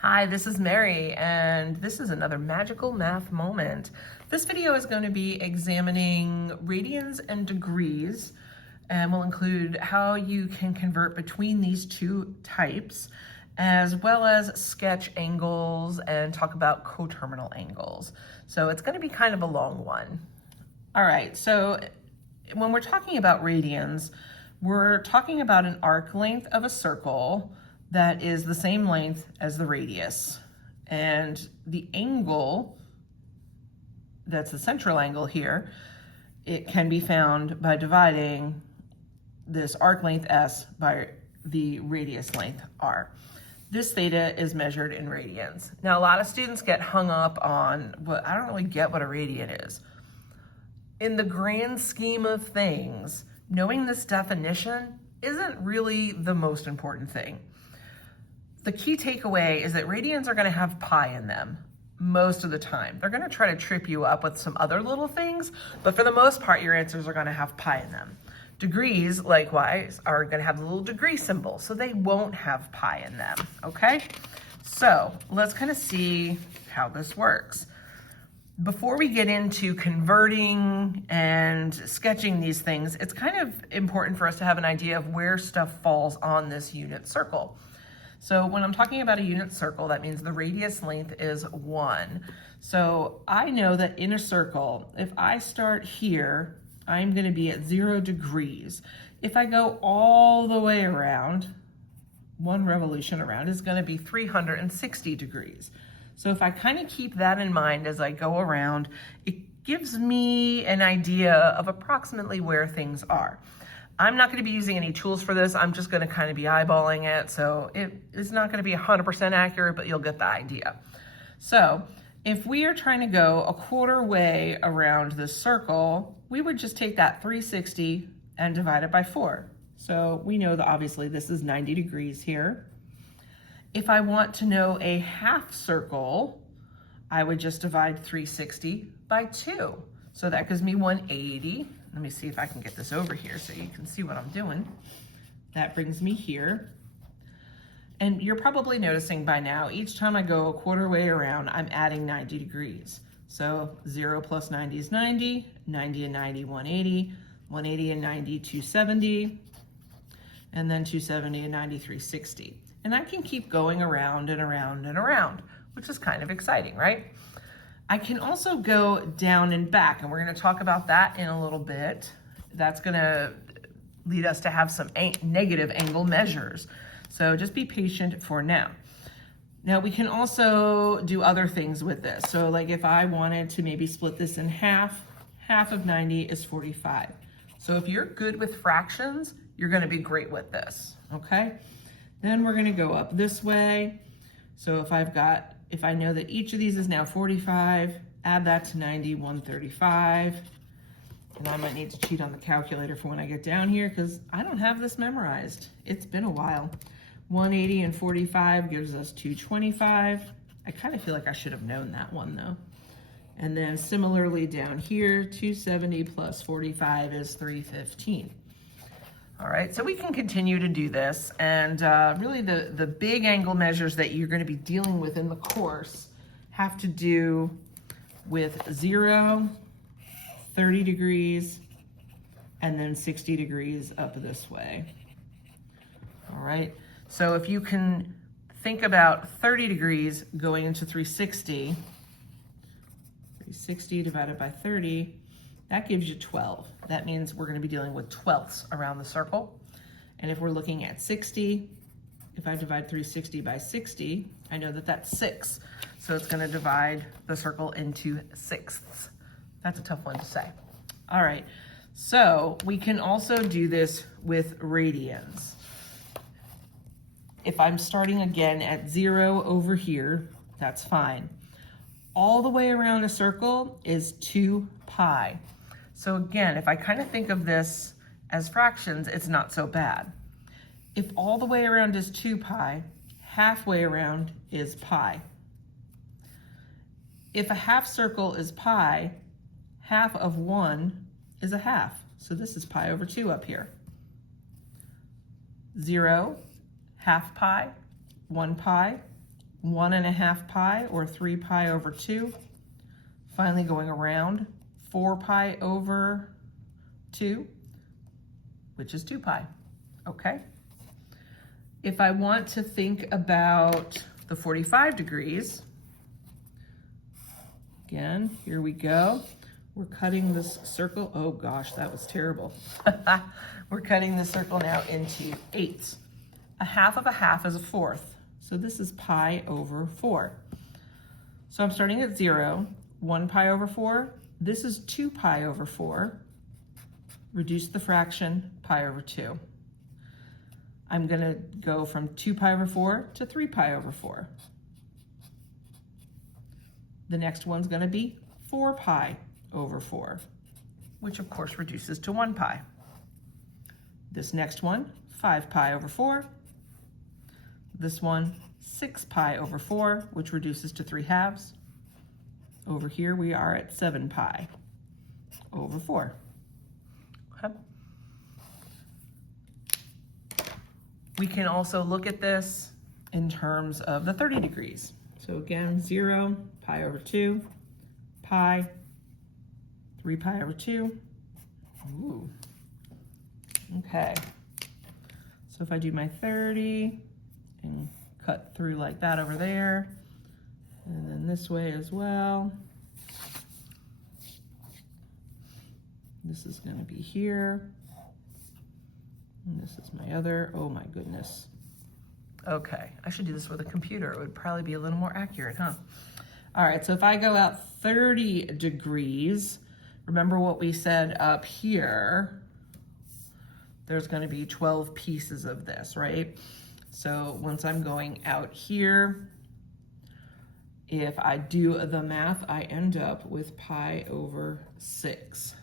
Hi, this is Mary, and this is another magical math moment. This video is going to be examining radians and degrees, and will include how you can convert between these two types, as well as sketch angles and talk about coterminal angles. So it's going to be kind of a long one. All right, so when we're talking about radians, we're talking about an arc length of a circle that is the same length as the radius. And the angle, that's the central angle here, it can be found by dividing this arc length S by the radius length R. This theta is measured in radians. Now, a lot of students get hung up on, well, I don't really get what a radian is. In the grand scheme of things, knowing this definition isn't really the most important thing. The key takeaway is that radians are going to have pi in them most of the time. They're going to try to trip you up with some other little things, but for the most part, your answers are going to have pi in them. Degrees, likewise, are going to have the little degree symbol, so they won't have pi in them, okay? So let's kind of see how this works. Before we get into converting and sketching these things, it's kind of important for us to have an idea of where stuff falls on this unit circle. So when I'm talking about a unit circle, that means the radius length is 1. So I know that in a circle, if I start here, I'm going to be at 0 degrees. If I go all the way around, one revolution around is going to be 360 degrees. So if I kind of keep that in mind as I go around, it gives me an idea of approximately where things are. I'm not going to be using any tools for this. I'm just going to kind of be eyeballing it. So it's not going to be 100% accurate, but you'll get the idea. So if we are trying to go a quarter way around this circle, we would just take that 360 and divide it by 4. So we know that obviously this is 90 degrees here. If I want to know a half circle, I would just divide 360 by 2. So that gives me 180. Let me see if I can get this over here so you can see what I'm doing. That brings me here. And you're probably noticing by now, each time I go a quarter way around, I'm adding 90 degrees. So 0 plus 90 is 90, 90 and 90, 180, 180 and 90, 270, and then 270 and 90, 360. And I can keep going around and around and around, which is kind of exciting, right? I can also go down and back, and we're going to talk about that in a little bit. That's going to lead us to have some negative angle measures. So just be patient for now. Now we can also do other things with this. So like if I wanted to maybe split this in half, half of 90 is 45. So if you're good with fractions, you're going to be great with this, okay? Then we're going to go up this way. So if I know that each of these is now 45, add that to 90, 135. And I might need to cheat on the calculator for when I get down here because I don't have this memorized. It's been a while. 180 and 45 gives us 225. I kind of feel like I should have known that one though. And then similarly down here, 270 plus 45 is 315. All right, so we can continue to do this, and really the big angle measures that you're going to be dealing with in the course have to do with 0, 30 degrees, and then 60 degrees up this way. All right, so if you can think about 30 degrees going into 360, 360 divided by 30, that gives you 12. That means we're going to be dealing with twelfths around the circle. And if we're looking at 60, if I divide 360 by 60, I know that that's 6. So it's going to divide the circle into sixths. That's a tough one to say. All right, so we can also do this with radians. If I'm starting again at 0 over here, that's fine. All the way around a circle is 2 pi. So again, if I kind of think of this as fractions, it's not so bad. If all the way around is 2 pi, halfway around is pi. If a half circle is pi, half of 1 is a half. So this is pi over 2 up here. 0, half pi, 1 pi, 1.5 pi, or 3 pi over 2. Finally going around, 4 pi over 2, which is 2 pi, okay? If I want to think about the 45 degrees, again, here we go. We're cutting this circle. Oh gosh, that was terrible. We're cutting the circle now into 8ths. A half of a half is a 4th. So this is pi over 4. So I'm starting at 0, 1 pi over 4. This is 2 pi over 4. Reduce the fraction, pi over 2. I'm gonna go from 2 pi over 4 to 3 pi over 4. The next one's gonna be 4 pi over 4, which of course reduces to 1 pi. This next one, 5 pi over 4. This one, 6 pi over 4, which reduces to 3/2. Over here we are at 7 pi over 4. Okay. We can also look at this in terms of the 30 degrees. So again, 0, pi over 2, pi, 3 pi over 2. Ooh. Okay. So if I do my 30 and cut through like that over there, and then this way as well. This is going to be here. And this is my other, oh my goodness. Okay, I should do this with a computer. It would probably be a little more accurate, huh? All right, so if I go out 30 degrees, remember what we said up here, there's going to be 12 pieces of this, right? So once I'm going out here, if I do the math, I end up with pi over 6.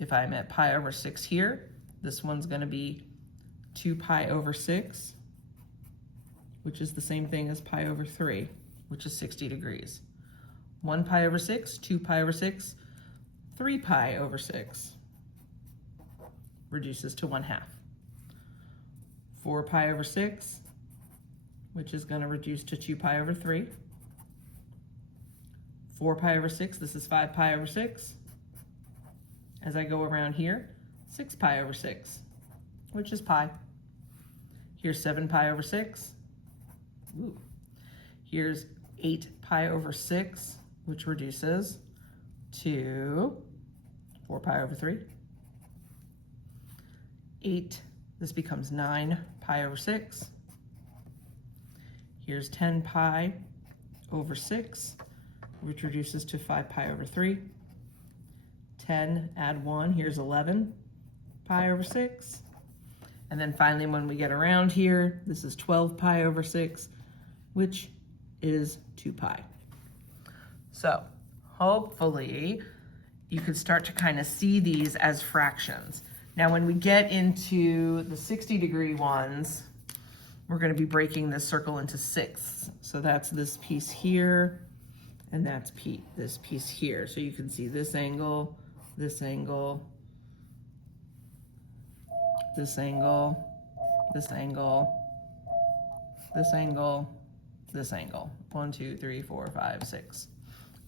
If I'm at pi over 6 here, this one's going to be 2 pi over 6, which is the same thing as pi over 3, which is 60 degrees. 1 pi over 6, 2 pi over 6, 3 pi over 6 reduces to 1/2. 4 pi over 6, which is going to reduce to 2 pi over 3. 4 pi over 6, this is 5 pi over 6. As I go around here, 6 pi over 6, which is pi. Here's 7 pi over 6. Ooh. Here's 8 pi over 6, which reduces to 4 pi over 3. 8, this becomes 9 pi over 6. Here's 10 pi over 6, which reduces to 5 pi over 3. 10, add 1, here's 11 pi over 6. And then finally, when we get around here, this is 12 pi over 6, which is 2 pi. So hopefully you could start to kind of see these as fractions. Now, when we get into the 60-degree ones, we're going to be breaking this circle into 6ths. So that's this piece here, and that's this piece here. So you can see this angle, this angle, this angle, this angle, this angle, this angle. 1, 2, 3, 4, 5, 6.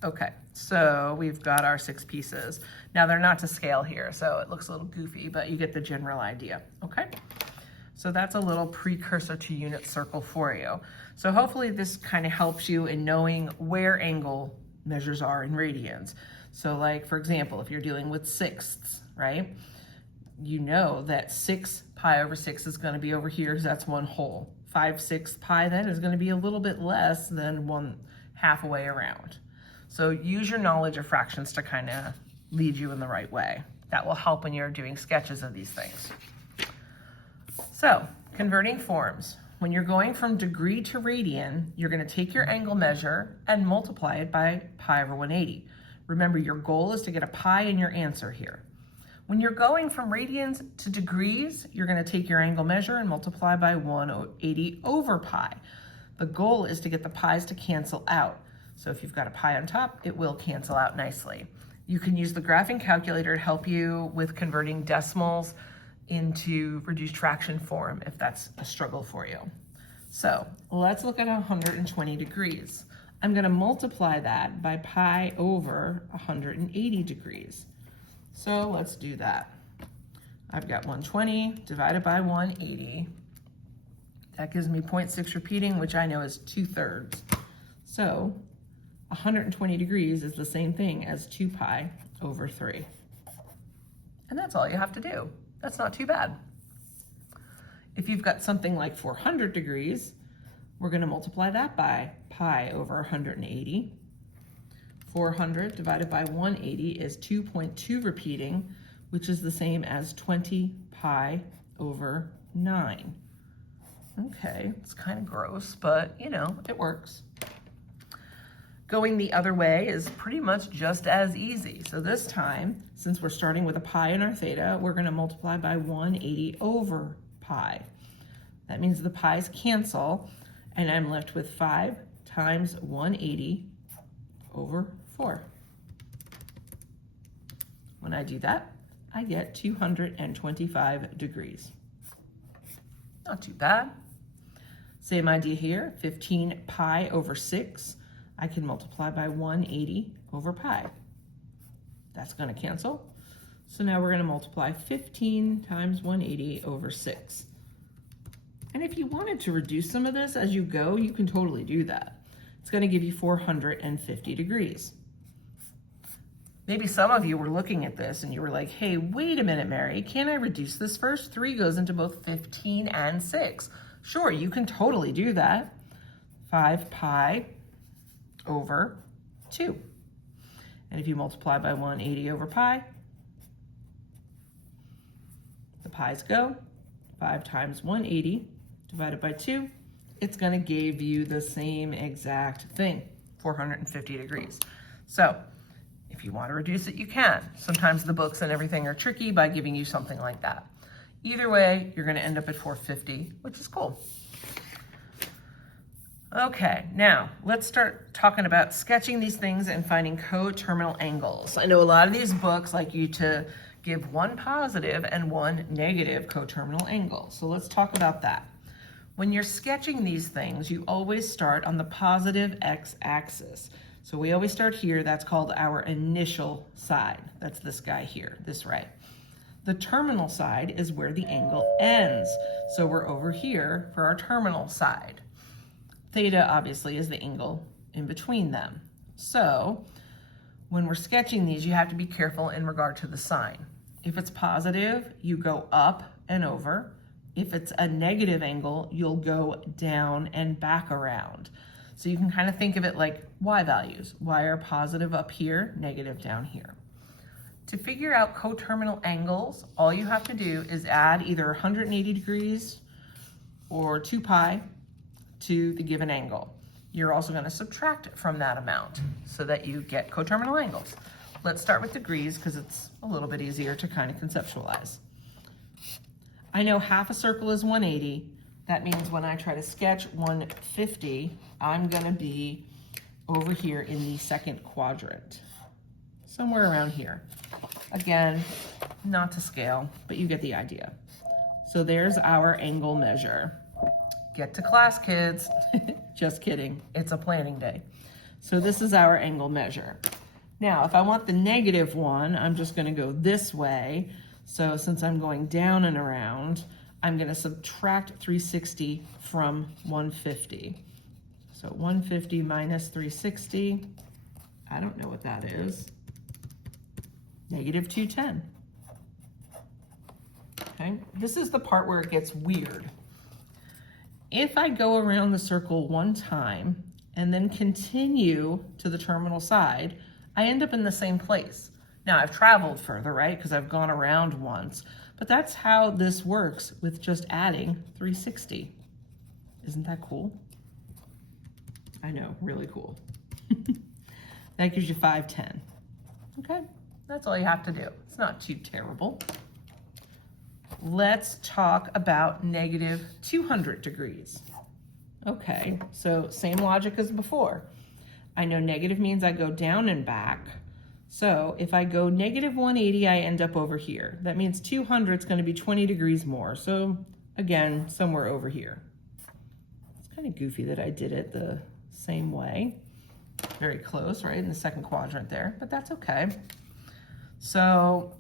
Okay, so we've got our 6 pieces. Now they're not to scale here, so it looks a little goofy, but you get the general idea, okay? So that's a little precursor to unit circle for you. So hopefully this kind of helps you in knowing where angle measures are in radians. So like, for example, if you're dealing with 6ths, right? You know that 6 pi over 6 is going to be over here because that's one whole. 5/6 pi then is going to be a little bit less than 1/2 away around. So use your knowledge of fractions to kind of lead you in the right way. That will help when you're doing sketches of these things. So, converting forms. When you're going from degree to radian, you're going to take your angle measure and multiply it by pi over 180. Remember, your goal is to get a pi in your answer here. When you're going from radians to degrees, you're going to take your angle measure and multiply by 180 over pi. The goal is to get the pi's to cancel out. So if you've got a pi on top, it will cancel out nicely. You can use the graphing calculator to help you with converting decimals into reduced fraction form if that's a struggle for you. So let's look at 120 degrees. I'm going to multiply that by pi over 180 degrees. So let's do that. I've got 120 divided by 180. That gives me 0.6 repeating, which I know is 2/3. So 120 degrees is the same thing as 2 pi over 3. And that's all you have to do. That's not too bad. If you've got something like 400 degrees, we're going to multiply that by pi over 180. 400 divided by 180 is 2.2 repeating, which is the same as 20 pi over 9. Okay, it's kind of gross, but you know, it works. Going the other way is pretty much just as easy. So this time, since we're starting with a pi in our theta, we're going to multiply by 180 over pi. That means the pi's cancel, and I'm left with 5 times 180 over 4. When I do that, I get 225 degrees. Not too bad. Same idea here, 15 pi over 6. I can multiply by 180 over pi. That's going to cancel. So now we're going to multiply 15 times 180 over 6. And if you wanted to reduce some of this as you go, you can totally do that. It's going to give you 450 degrees. Maybe some of you were looking at this and you were like, hey, wait a minute, Mary, can I reduce this first? 3 goes into both 15 and 6. Sure, you can totally do that. 5 pi over 2. And if you multiply by 180 over pi, the pi's go. 5 times 180 divided by 2, it's going to give you the same exact thing, 450 degrees. So if you want to reduce it, you can. Sometimes the books and everything are tricky by giving you something like that. Either way, you're going to end up at 450, which is cool. Okay, now let's start talking about sketching these things and finding coterminal angles. I know a lot of these books like you to give one positive and one negative coterminal angle. So let's talk about that. When you're sketching these things, you always start on the positive x-axis. So we always start here. That's called our initial side. That's this guy here, this right. The terminal side is where the angle ends. So we're over here for our terminal side. Theta obviously is the angle in between them. So when we're sketching these, you have to be careful in regard to the sign. If it's positive, you go up and over. If it's a negative angle, you'll go down and back around. So you can kind of think of it like y values. Y are positive up here, negative down here. To figure out coterminal angles, all you have to do is add either 180 degrees or 2 pi to the given angle. You're also going to subtract it from that amount so that you get coterminal angles. Let's start with degrees because it's a little bit easier to kind of conceptualize. I know half a circle is 180. That means when I try to sketch 150, I'm going to be over here in the second quadrant, somewhere around here. Again, not to scale, but you get the idea. So there's our angle measure. Get to class, kids. Just kidding. It's a planning day. So this is our angle measure. Now, if I want the negative one, I'm just going to go this way. So since I'm going down and around, I'm going to subtract 360 from 150. So 150 minus 360, I don't know what that is. Negative 210. Okay, this is the part where it gets weird. If I go around the circle one time and then continue to the terminal side, I end up in the same place. Now I've traveled further, right? Because I've gone around once, but that's how this works with just adding 360. Isn't that cool? I know, really cool. That gives you 510. Okay, that's all you have to do. It's not too terrible. Let's talk about negative 200 degrees. Okay, so same logic as before. I know negative means I go down and back. So if I go negative 180, I end up over here. That means 200 is going to be 20 degrees more. So again, somewhere over here. Kind of goofy that I did it the same way. Very close, right, in the second quadrant there, but that's okay. So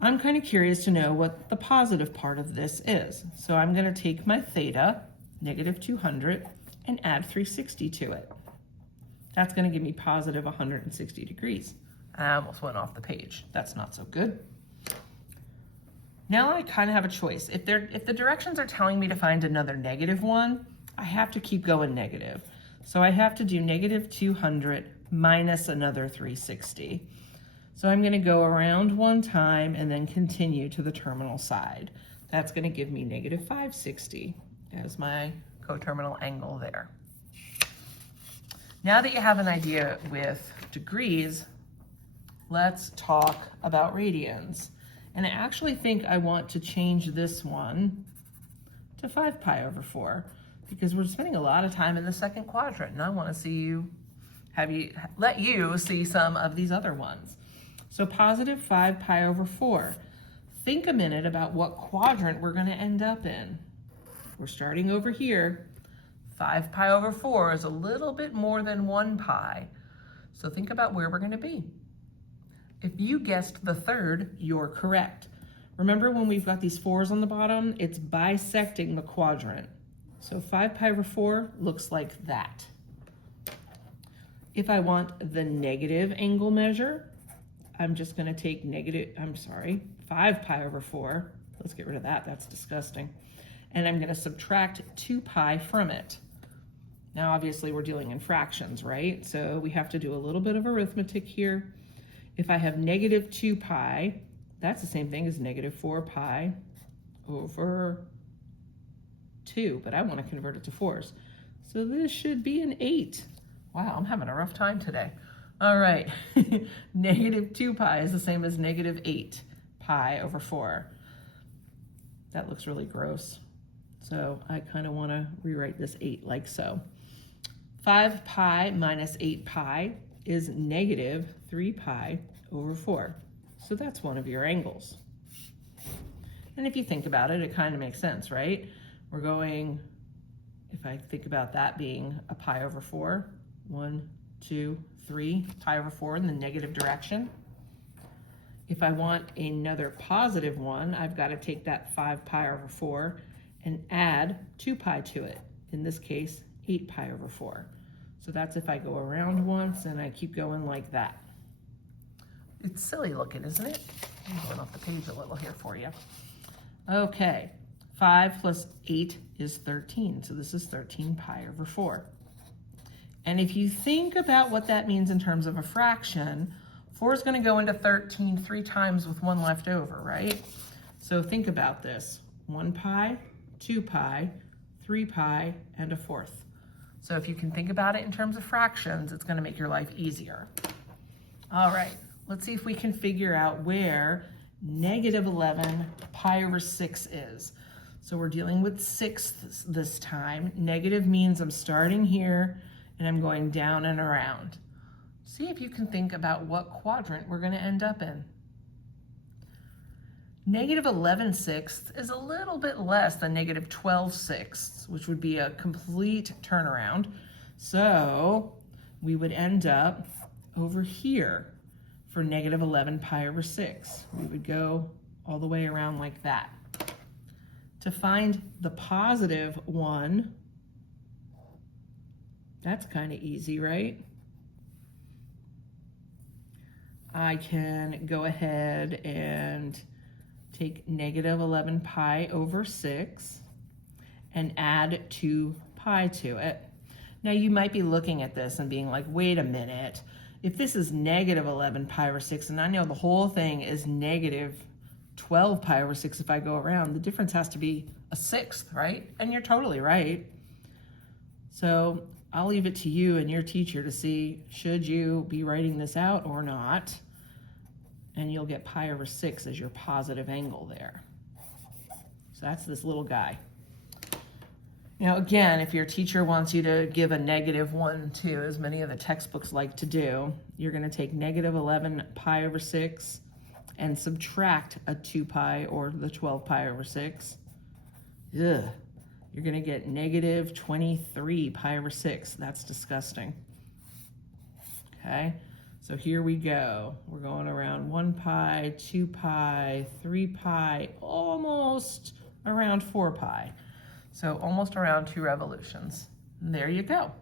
I'm kind of curious to know what the positive part of this is. So I'm going to take my theta, negative 200, and add 360 to it. That's going to give me positive 160 degrees. I almost went off the page. That's not so good. Now I kind of have a choice. If the directions are telling me to find another negative one, I have to keep going negative. So I have to do negative 200 minus another 360. So I'm going to go around one time and then continue to the terminal side. That's going to give me negative 560 as my coterminal angle there. Now that you have an idea with degrees, let's talk about radians. And I actually think I want to change this one to 5 pi over 4 because we're spending a lot of time in the second quadrant, and I want to let you see some of these other ones. So positive 5 pi over 4. Think a minute about what quadrant we're going to end up in. We're starting over here. 5 pi over 4 is a little bit more than 1 pi. So think about where we're going to be. If you guessed the third, you're correct. Remember when we've got these 4s on the bottom, it's bisecting the quadrant. So 5 pi over 4 looks like that. If I want the negative angle measure, I'm just going to take 5 pi over 4. Let's get rid of that. That's disgusting. And I'm going to subtract 2 pi from it. Now, obviously, we're dealing in fractions, right? So we have to do a little bit of arithmetic here. If I have negative 2 pi, that's the same thing as negative 4 pi over 2, but I want to convert it to 4s. So this should be an 8. Wow, I'm having a rough time today. All right, negative 2 pi is the same as negative 8 pi over 4. That looks really gross. So I kind of want to rewrite this 8 like so. 5 pi minus 8 pi is negative 3 pi over 4. So that's one of your angles. And if you think about it, it kind of makes sense, right? We're going, if I think about that being a pi over 4, 1, 2, 3, pi over 4 in the negative direction. If I want another positive one, I've got to take that 5 pi over 4 and add 2 pi to it. In this case, 8 pi over 4. So that's if I go around once and I keep going like that. It's silly looking, isn't it? I'm going off the page a little here for you. Okay, 5 plus 8 is 13. So this is 13 pi over 4. And if you think about what that means in terms of a fraction, 4 is going to go into 13 3 times with 1 left over, right? So think about this. 1 pi, 2 pi, 3 pi, and a 4th. So if you can think about it in terms of fractions, it's going to make your life easier. All right, let's see if we can figure out where negative 11 pi over 6 is. So we're dealing with sixths this time. Negative means I'm starting here and I'm going down and around. See if you can think about what quadrant we're going to end up in. Negative 11 sixths is a little bit less than negative 12 sixths, which would be a complete turnaround. So we would end up over here for negative 11 pi over 6. We would go all the way around like that. To find the positive one, that's kind of easy, right? I can go ahead and take negative 11 pi over 6 and add 2 pi to it. Now you might be looking at this and being like, wait a minute, if this is negative 11 pi over 6 and I know the whole thing is negative 12 pi over 6 if I go around, the difference has to be a sixth, right? And you're totally right. So I'll leave it to you and your teacher to see, should you be writing this out or not? And you'll get pi over 6 as your positive angle there. So that's this little guy. Now again, if your teacher wants you to give a negative 1 too, as many of the textbooks like to do, you're going to take negative 11 pi over 6 and subtract a 2 pi or the 12 pi over 6. Ugh. you're going to get negative 23 pi over 6. That's disgusting. Okay, so here we go. We're going around 1 pi, 2 pi, 3 pi, almost around 4 pi. So almost around 2 revolutions. And there you go.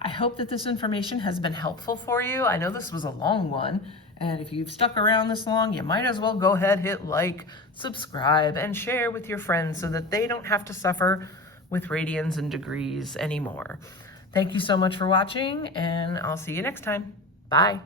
I hope that this information has been helpful for you. I know this was a long one, and if you've stuck around this long, you might as well go ahead, hit like, subscribe, and share with your friends so that they don't have to suffer with radians and degrees anymore. Thank you so much for watching, and I'll see you next time. Bye.